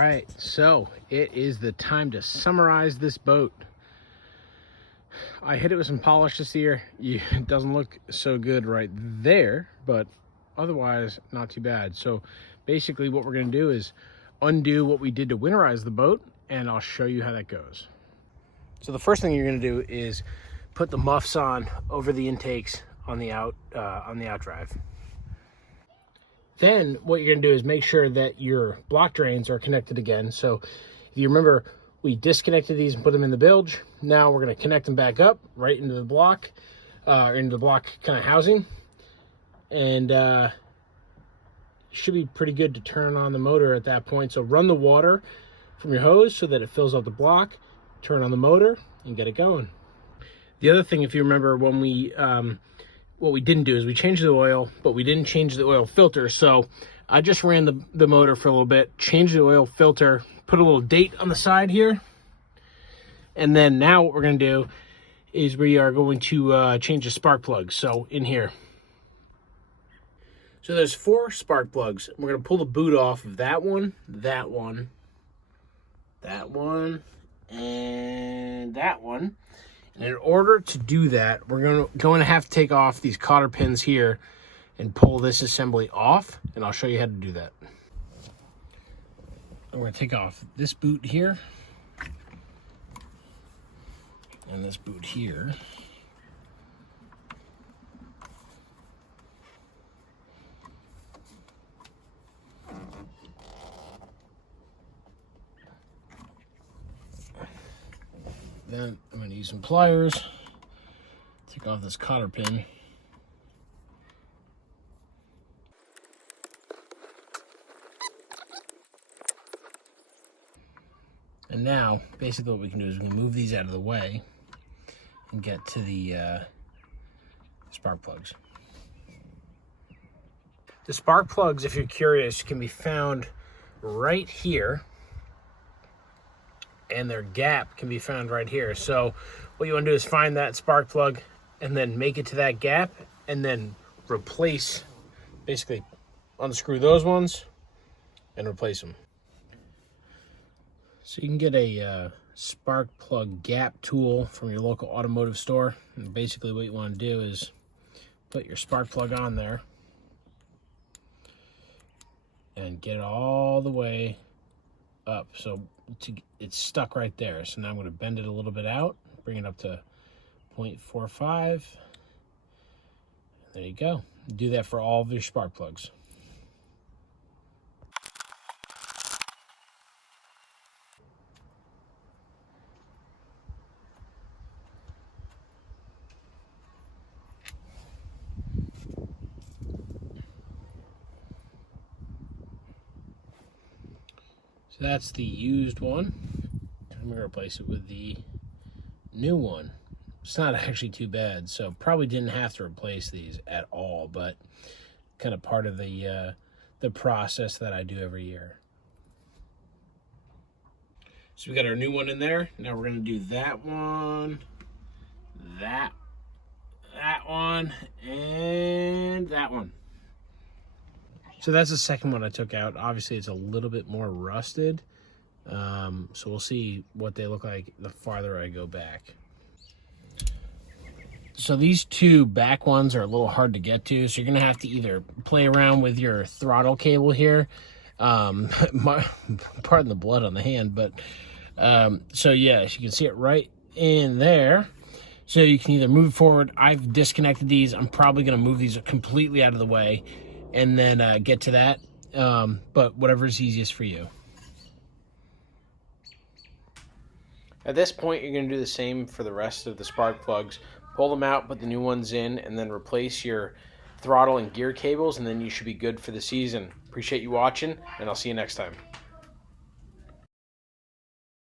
right, so it is the time to summarize this boat. I hit it with some polish this year. It doesn't look so good right there, but otherwise not too bad. So basically what we're going to do is undo what we did to winterize the boat, and I'll show you how that goes. So the first thing you're going to do is put the muffs on over the intakes on the outdrive. Then what you're going to do is make sure that your block drains are connected again. So if you remember, we disconnected these and put them in the bilge. Now we're going to connect them back up right into the block, kind of housing. And should be pretty good to turn on the motor at that point. So run the water from your hose so that it fills up the block, turn on the motor, and get it going. The other thing, if you remember, when we what we didn't do is we changed the oil, but we didn't change the oil filter. So I just ran the motor for a little bit, changed the oil filter, put a little date on the side here. And then now what we're going to do is we are going to change the spark plugs. So in here. So there's 4 spark plugs. We're going to pull the boot off of that one, that one, that one, and that one. And in order to do that, we're going to have to take off these cotter pins here and pull this assembly off, and I'll show you how to do that. I'm going to take off this boot here and this boot here. Then I'm going to use some pliers, take off this cotter pin. And now, basically what we can do is we can move these out of the way and get to the spark plugs. The spark plugs, if you're curious, can be found right here. And their gap can be found right here. So what you want to do is find that spark plug and then make it to that gap and then replace, basically unscrew those ones and replace them. So you can get a spark plug gap tool from your local automotive store. And basically what you want to do is put your spark plug on there and get it all the way up. So it's stuck right there. So now I'm going to bend it a little bit out, bring it up to 0.45. There you go. Do that for all of your spark plugs. So that's the used one. I'm going to replace it with the new one. It's not actually too bad, so probably didn't have to replace these at all, but kind of part of the process that I do every year. So we got our new one in there. Now we're going to do that one, that one, and that one. So that's the second one I took out. Obviously, it's a little bit more rusted. So we'll see what they look like the farther I go back. So these 2 back ones are a little hard to get to. So you're going to have to either play around with your throttle cable here. Pardon the blood on the hand. But so yeah, you can see it right in there. So you can either move forward. I've disconnected these. I'm probably going to move these completely out of the way and then get to that, but whatever's easiest for you. At this point, you're going to do the same for the rest of the spark plugs. Pull them out, put the new ones in, and then replace your throttle and gear cables, and then you should be good for the season. Appreciate you watching, and I'll see you next time.